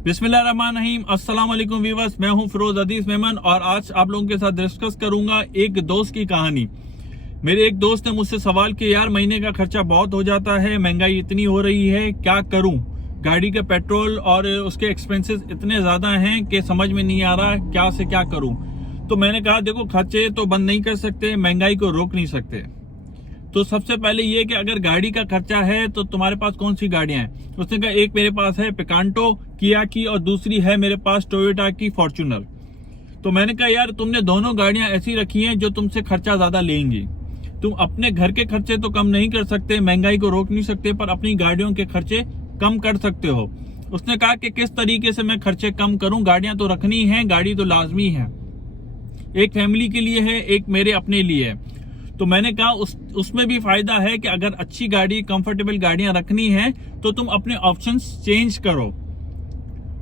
बिस्मिल्लाहिर्रहमानिर्रहीम। अस्सलाम वालेकुम व्यूअर्स, मैं हूं फिरोज अदीस मेमन और आज आप लोगों के साथ डिस्कस करूंगा एक दोस्त की कहानी। मेरे एक दोस्त ने मुझसे सवाल किया, यार महीने का खर्चा बहुत हो जाता है, महंगाई इतनी हो रही है, क्या करूं? गाड़ी का पेट्रोल और उसके एक्सपेंसेस इतने ज्यादा हैं कि समझ में नहीं आ रहा क्या से क्या करूं। तो मैंने कहा देखो, खर्चे तो बंद नहीं कर सकते, महंगाई को रोक नहीं सकते। तो सबसे पहले ये कि अगर गाड़ी का खर्चा है तो तुम्हारे पास कौन सी गाड़ियां हैं? उसने कहा एक मेरे पास है पिकांटो किया की और दूसरी है मेरे पास टोयोटा की फॉर्च्यूनर। तो मैंने कहा यार तुमने दोनों गाड़ियां ऐसी रखी हैं जो तुमसे खर्चा ज्यादा लेंगी। तुम अपने घर के खर्चे तो कम नहीं कर सकते, महंगाई को रोक नहीं सकते, पर अपनी गाड़ियों के खर्चे कम कर सकते हो। उसने कहा कि किस तरीके से मैं खर्चे कम करूं? गाड़ियां तो रखनी है, गाड़ी तो लाजमी है, एक फैमिली के लिए है, एक मेरे अपने लिए है। तो मैंने कहा उसमें भी फायदा है कि अगर अच्छी गाड़ी, कंफर्टेबल गाड़ियां रखनी है तो तुम अपने ऑप्शंस चेंज करो।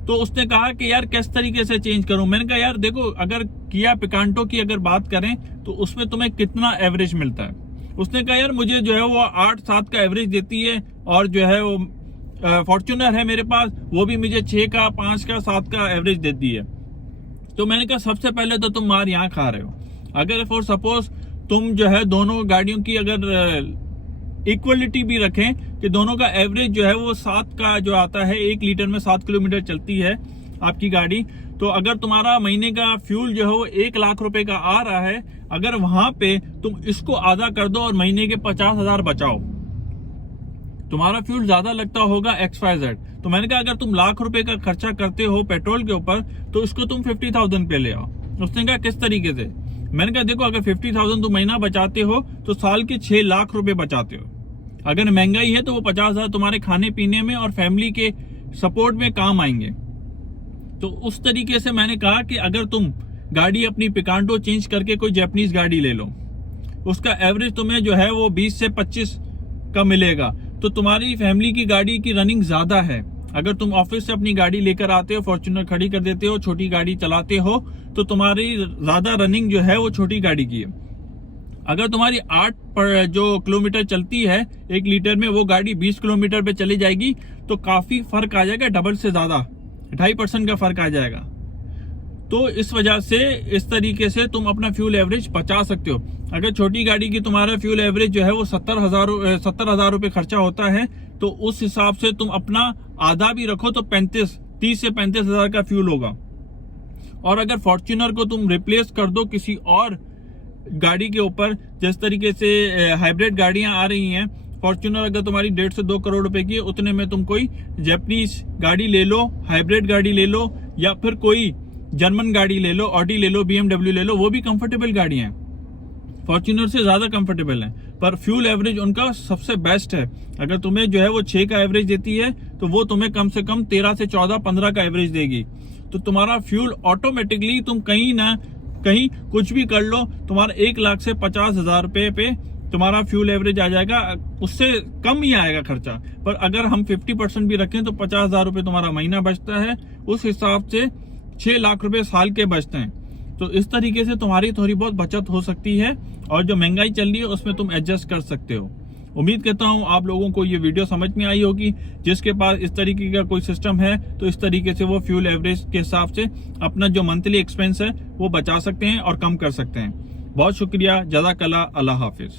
तो उसने कहा कि यार किस तरीके से चेंज करूं? मैंने कहा यार देखो, अगर किया पिकांटो की अगर बात करें तो उसमें तुम्हें कितना एवरेज मिलता है? उसने कहा यार मुझे जो है वो 8-7 का एवरेज देती है, और जो है वो फॉर्च्यूनर है मेरे पास, वो भी मुझे 6 का, 5 का, 7 का एवरेज देती है। तो मैंने कहा सबसे पहले तो तुम मार यहाँ खा रहे हो। अगर फॉर सपोज तुम जो है दोनों गाड़ियों की अगर इक्वलिटी भी रखें कि दोनों का एवरेज जो है वो 7 का जो आता है, 1 लीटर में 7 किलोमीटर चलती है आपकी गाड़ी, तो अगर तुम्हारा महीने का फ्यूल जो है वो 1 लाख रुपए का आ रहा है, अगर वहां पे तुम इसको आधा कर दो और महीने के 50,000 बचाओ, तुम्हारा फ्यूल ज्यादा लगता होगा XYZ। तो मैंने कहा अगर तुम लाख रुपए का खर्चा करते हो पेट्रोल के ऊपर तो इसको तुम 50,000 पे ले आओ। उसने कहा किस तरीके से? मैंने कहा देखो, अगर 50,000 तुम महीना बचाते हो तो साल के 6 लाख रुपए बचाते हो। अगर महंगाई है तो वो 50,000 तुम्हारे खाने पीने में और फैमिली के सपोर्ट में काम आएंगे। तो उस तरीके से मैंने कहा कि अगर तुम गाड़ी अपनी पिकांटो चेंज करके कोई जापानीज गाड़ी ले लो, उसका एवरेज तुम्हें जो है वो 20 से 25 का मिलेगा, तो तुम्हारी फैमिली की गाड़ी की रनिंग ज्यादा है। अगर तुम ऑफिस से अपनी गाड़ी लेकर आते हो, फॉर्च्यूनर खड़ी कर देते हो, छोटी गाड़ी चलाते हो, तो तुम्हारी ज्यादा रनिंग जो है वो छोटी गाड़ी की है। अगर तुम्हारी 8 पर जो किलोमीटर चलती है 1 लीटर में, वो गाड़ी 20 किलोमीटर पे चली जाएगी, तो काफी फर्क आ जाएगा, डबल से ज्यादा 2.5% का फर्क आ जाएगा। तो इस वजह से इस तरीके से तुम अपना फ्यूल एवरेज बचा सकते हो। अगर छोटी गाड़ी की तुम्हारा फ्यूल एवरेज जो है वो 70,000 रुपए खर्चा होता है, तो उस हिसाब से तुम अपना आधा भी रखो तो 30 से 35,000 का फ्यूल होगा। और अगर फॉर्च्यूनर को तुम रिप्लेस कर दो किसी और गाड़ी के ऊपर, जिस तरीके से हाइब्रिड गाड़ियां आ रही हैं, फॉर्च्यूनर अगर तुम्हारी 1.5 से 2 करोड़ रुपए की है, उतने में तुम कोई जापानीज गाड़ी ले लो, हाइब्रिड गाड़ी ले लो, या फिर कोई जर्मन गाड़ी ले लो, ऑडी ले लो, BMW ले लो, वो भी कंफर्टेबल गाड़ियां हैं, फॉर्च्यूनर से ज्यादा कंफर्टेबल हैं, पर फ्यूल एवरेज उनका सबसे बेस्ट है। अगर तुम्हें जो है वो 6 का एवरेज देती है तो वो तुम्हें कम से कम 13 से 14, 15 का एवरेज देगी। तो तुम्हारा फ्यूल ऑटोमेटिकली, तुम कहीं ना कहीं कुछ भी कर लो, तुम्हारा 1 लाख से 50,000 रुपए पे तुम्हारा फ्यूल एवरेज आ जाएगा। उससे कम ही आएगा खर्चा, पर अगर हम 50% भी रखें तो 50,000 रुपए तुम्हारा महीना बचता है। उस हिसाब से 6 लाख रुपए साल के बचते हैं। तो इस तरीके से तुम्हारी थोड़ी बहुत बचत हो सकती है, और जो महंगाई चल रही है उसमें तुम एडजस्ट कर सकते हो। उम्मीद करता हूं आप लोगों को ये वीडियो समझ में आई होगी। जिसके पास इस तरीके का कोई सिस्टम है तो इस तरीके से वो फ्यूल एवरेज के हिसाब से अपना जो मंथली एक्सपेंस है वो बचा सकते हैं और कम कर सकते हैं। बहुत शुक्रिया, जज़ाकल्लाह, अल्लाह हाफिज।